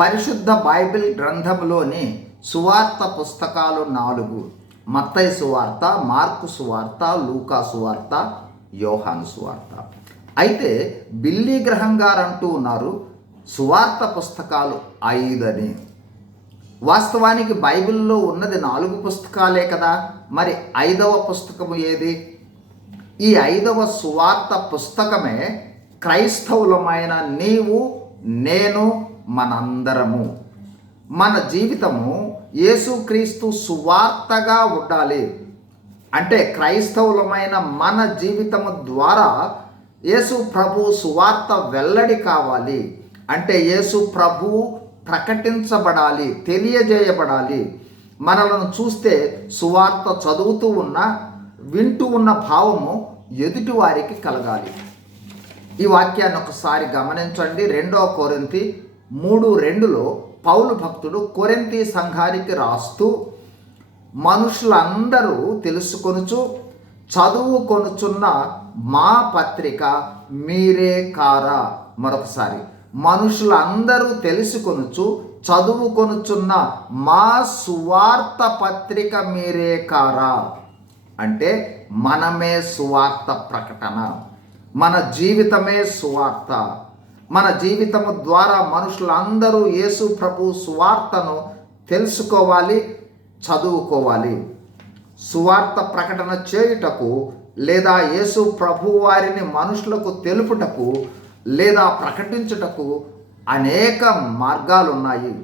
పరిశుద్ధ బైబిల్ గ్రంథంలోని సువార్త పుస్తకాలు 4: మత్తయి సువార్త, మార్కు సువార్త, లూకా సువార్త, యోహాను సువార్త. అయితే బిల్లీ గ్రహం గారు అంటూ ఉన్నారు సువార్త పుస్తకాలు 5 అని. వాస్తవానికి బైబిల్లో ఉన్నది 4 పుస్తకాలే కదా, మరి 5వ పుస్తకము ఏది? ఈ 5వ సువార్త పుస్తకమే క్రైస్తవులమైన నీవు, నేను, మనందరము. మన జీవితము యేసుక్రీస్తు సువార్తగా ఉండాలి. అంటే క్రైస్తవులమైన మన జీవితము ద్వారా యేసు ప్రభు సువార్త వెల్లడి కావాలి. అంటే యేసు ప్రభు ప్రకటించబడాలి, తెలియజేయబడాలి. మనలను చూస్తే సువార్త చదువుతూ ఉన్న, వింటూ ఉన్న భావము ఎదుటి వారికి కలగాలి. ఈ వాక్యాన్ని ఒకసారి గమనించండి. 2 కొరింథీ 3:2లో పౌలు భక్తుడు కొరింథీ సంఘానికి రాస్తూ, మనుషులందరూ తెలుసుకొనుచు చదువుకొనుచున్న మా పత్రిక మీరే కారా. మరొకసారి, మనుషులందరూ తెలుసుకొనుచు చదువుకొనుచున్న మా సువార్త పత్రిక మీరే కారా. అంటే మనమే సువార్త ప్రకటన, మన జీవితమే సువార్త. మన జీవితము ద్వారా మనుషులందరూ యేసు ప్రభు సువార్తను తెలుసుకోవాలి, చదువుకోవాలి. సువార్త ప్రకటన చేయుటకు లేదా యేసు ప్రభు వారిని మనుషులకు తెలుపుటకు లేదా ప్రకటించుటకు అనేక మార్గాలు ఉన్నాయి.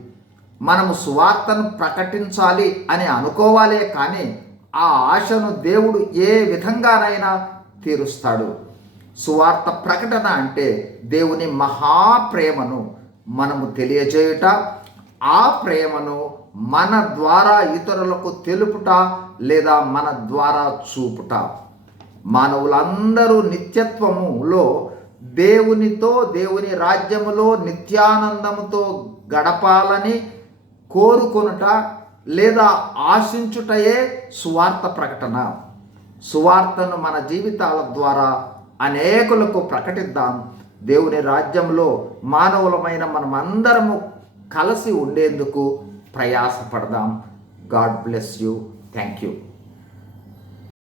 మనము సువార్తను ప్రకటించాలి అని అనుకోవాలే కానీ ఆ ఆశను దేవుడు ఏ విధంగానైనా తీరుస్తాడు. సువార్త ప్రకటన అంటే దేవుని మహాప్రేమను మనము తెలియజేయుట, ఆ ప్రేమను మన ద్వారా ఇతరులకు తెలుపుట లేదా మన ద్వారా చూపుట. మానవులందరూ నిత్యత్వములో దేవునితో, దేవుని రాజ్యములో నిత్యానందముతో గడపాలని కోరుకొనుట లేదా ఆశించుటయే సువార్త ప్రకటన. సువార్తను మన జీవితాల ద్వారా అనేకులకు ప్రకటిద్దాం. దేవుని రాజ్యంలో మానవులమైన మనమందరము కలిసి ఉండేందుకు ప్రయాసపడదాం. God bless you. Thank you.